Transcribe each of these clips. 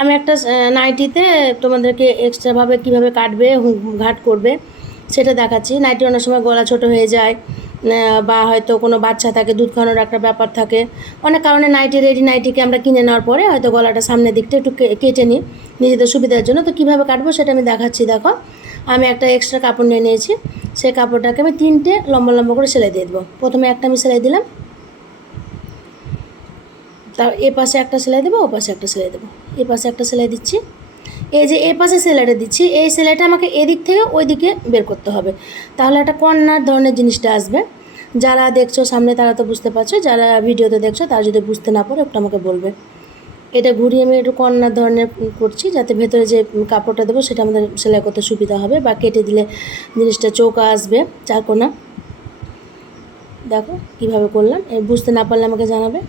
আমি একটা নাইটিতে তোমাদেরকে এক্সট্রাভাবে কীভাবে কাটবে ঘাট করবে, সেটা দেখাচ্ছি। নাইটি অনেক সময় গলা ছোট হয়ে যায় বা হয়তো কোনো বাচ্চা থাকে, দুধ খাওয়ানোর একটা ব্যাপার থাকে। অনেক কারণে নাইটি রেডি নাইটিকে আমরা কিনে নেওয়ার পরে হয়তো গলাটা সামনের দিকটা একটু কেটে নিই নিজেদের সুবিধার জন্য। তো কীভাবে কাটবো সেটা আমি দেখাচ্ছি, দেখো। আমি একটা এক্সট্রা কাপড় নিয়ে নিয়েছি, সেই কাপড়টাকে আমি তিনটে লম্বা লম্বা করে সেলাই দিয়ে দেবো। প্রথমে একটা আমি সেলাই দিলাম তার এ পাশে একটা সেলাই দেবো, ও পাশে একটা সেলাই দেবো। এ পাশে একটা সেলাই দিচ্ছি। এই যে এ পাশে সেলাইটা দিচ্ছি, এই সেলাইটা আমাকে এদিক থেকে ওই দিকে বের করতে হবে। তাহলে একটা কর্নার ধরনের জিনিসটা আসবে। যারা দেখছ সামনে, তারা তো বুঝতে পারছ, যারা ভিডিওতে দেখছ, তারা যদি বুঝতে না পারো একটু আমাকে বলবে। এটা ঘুরিয়ে আমি একটু কর্নার ধরনের করছি, যাতে ভেতরে যে কাপড়টা দেবো, সেটা আমাদের সেলাই করতে সুবিধা হবে বা কেটে দিলে জিনিসটা চৌকা আসবে চারকোনা দেখো কীভাবে করলাম বুঝতে না পারলে আমাকে জানাবে।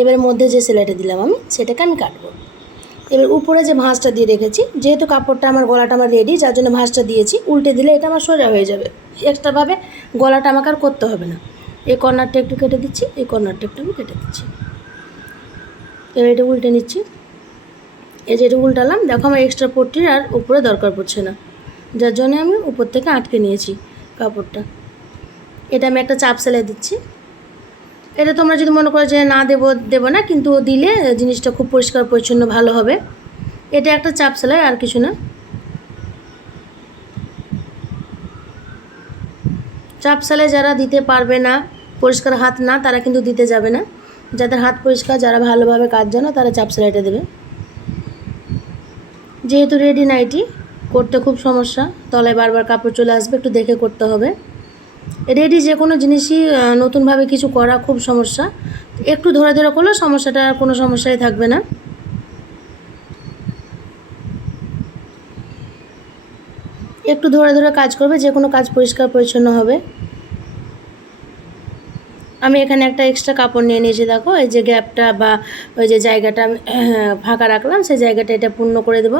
এবার মধ্যে যে সেলাইটা দিলাম আমি, সেটাকে আমি কাটবো। এবার উপরে যে ভাঁজটা দিয়ে রেখেছি, যেহেতু কাপড়টা আমার, গলাটা আমার রেডি যার জন্য ভাঁজটা দিয়েছি, উল্টে দিলে এটা আমার সোজা হয়ে যাবে। এক্সট্রাভাবে গলাটা আমাকে আর করতে হবে না। এই কর্নারটা একটু কেটে দিচ্ছি, এই কর্নারটা একটু আমি কেটে দিচ্ছি। এবার এটা উল্টে নিচ্ছি। এই যে এটা উল্টালাম, দেখো আমার এক্সট্রা পট্টির আর উপরে দরকার পড়ছে না। যার জন্য আমি উপর থেকে আটকে নিয়েছি কাপড়টা। এটা আমি একটা চাপ সেলাই দিচ্ছি। এটা তোমরা যদি মনে করো যে না দেবো দেবো না, কিন্তু দিলে জিনিসটা খুব পরিষ্কার, পরিচ্ছন্ন, ভালো হবে। এটা একটা চাপ সেলাই, আর কিছু না। চাপ সেলাই যারা দিতে পারবে না, পরিষ্কার হাত না, তারা কিন্তু দিতে যাবে না। যাদের হাত পরিষ্কার, যারা ভালোভাবে কাজ জানো, তারা চাপ সেলাইটা দেবে। যেহেতু রেডি নাইটি, করতে খুব সমস্যা। তলায় বারবার কাপড় চলে আসবে, একটু দেখে করতে হবে। রেডি যে কোনো জিনিসই নতুনভাবে কিছু করা খুব সমস্যা। একটু ধরে ধরে করলে সমস্যাটা আর কোনো সমস্যাই থাকবে না। একটু ধরে ধরে কাজ করবে যে কোনো কাজ পরিষ্কার পরিচ্ছন্ন হবে। আমি এখানে একটা এক্সট্রা কাপড় নিয়ে নিয়েছি, দেখো। এই যে গ্যাপটা বা ওই যে জায়গাটা আমি ফাঁকা রাখলাম, সেই জায়গাটা এটা পূর্ণ করে দেব।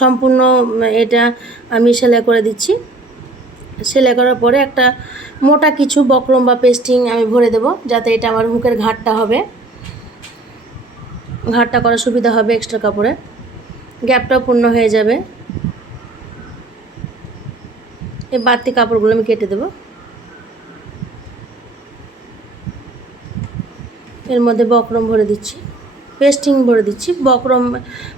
সম্পূর্ণ এটা আমি সেলাই করে দিচ্ছি। সেলাই করার পরে একটা মোটা কিছু বক্রম বা পেস্টিং আমি ভরে দেব, যাতে এটা আমার মুখের ঘাটটা হবে। ঘাটটা করা সুবিধা হবে এক্সট্রা কাপড়ে। গ্যাপটাও পূর্ণ হয়ে যাবে। এই বাড়তি কাপড়গুলো আমি কেটে দেবো। এর মধ্যে বক্রম ভরে দিচ্ছি। পেস্টিং ভরে দিচ্ছি। বক্রম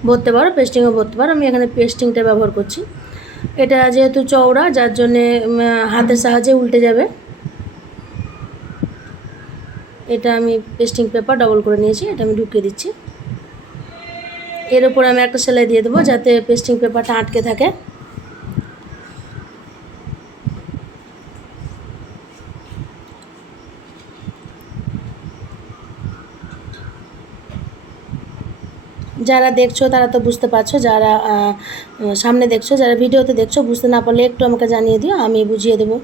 ভরতে পারো, পেস্টিংও ভরতে পারো। আমি এখানে পেস্টিংটা ব্যবহার করছি। এটা যেহেতু চওড়া, যার জন্যে হাতের সাহায্যে উল্টে যাবে। এটা আমি পেস্টিং পেপার ডবল করে নিয়েছি, এটা আমি ঢুকিয়ে দিচ্ছি। এর উপর আমি একটা সেলাই দিয়ে দেবো, যাতে পেস্টিং পেপারটা আটকে থাকে। যারা দেখছ, তারা তো বুঝতে পারছ, যারা সামনে দেখছ, যারা ভিডিওতে দেখছ, বুঝতে না পারলে একটু আমাকে জানিয়ে দিও, আমি বুঝিয়ে দেবো।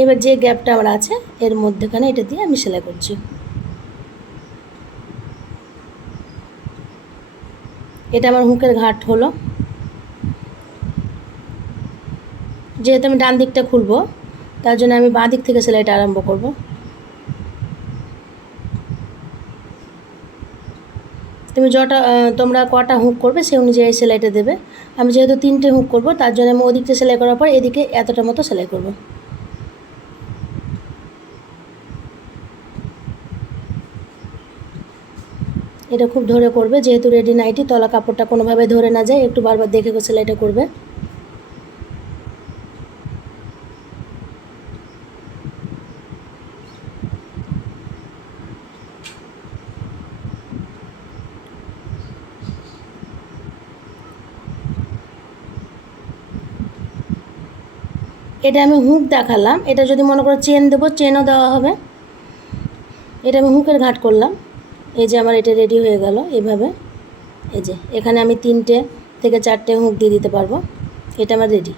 এবার যে গ্যাপটা আমার আছে, এর মধ্যেখানে এটা দিয়ে আমি সেলাই করছি। এটা আমার হুঁকের ঘাট হলো। যেহেতু আমি ডান দিকটা খুলবো, তার জন্য আমি বাঁ দিক থেকে সেলাইটা আরম্ভ করব। তুমি যটা তোমরা কটা হুক করবে সেই অনুযায়ী সেলাইটা দেবে। আমি যেহেতু তিনটে হুক করব, তার জন্য আমি ওদিকটা সেলাই করার পর এদিকে এতটা মতো সেলাই করব। এটা খুব ধরে করবে, যেহেতু রেডি নাইটি, তলা কাপড়টা কোনোভাবে ধরে না যায়, একটু বারবার দেখে সেলাইটা করবে। এটা আমি হুক দেখালাম। এটা যদি মনে করো চেন দেবো, চেনও দেওয়া হবে। এটা আমি হুকের ঘাট করলাম। এই যে আমার এটা রেডি হয়ে গেল এভাবে। এই যে এখানে আমি তিনটে থেকে চারটে হুক দিয়ে দিতে পারব। এটা আমার রেডি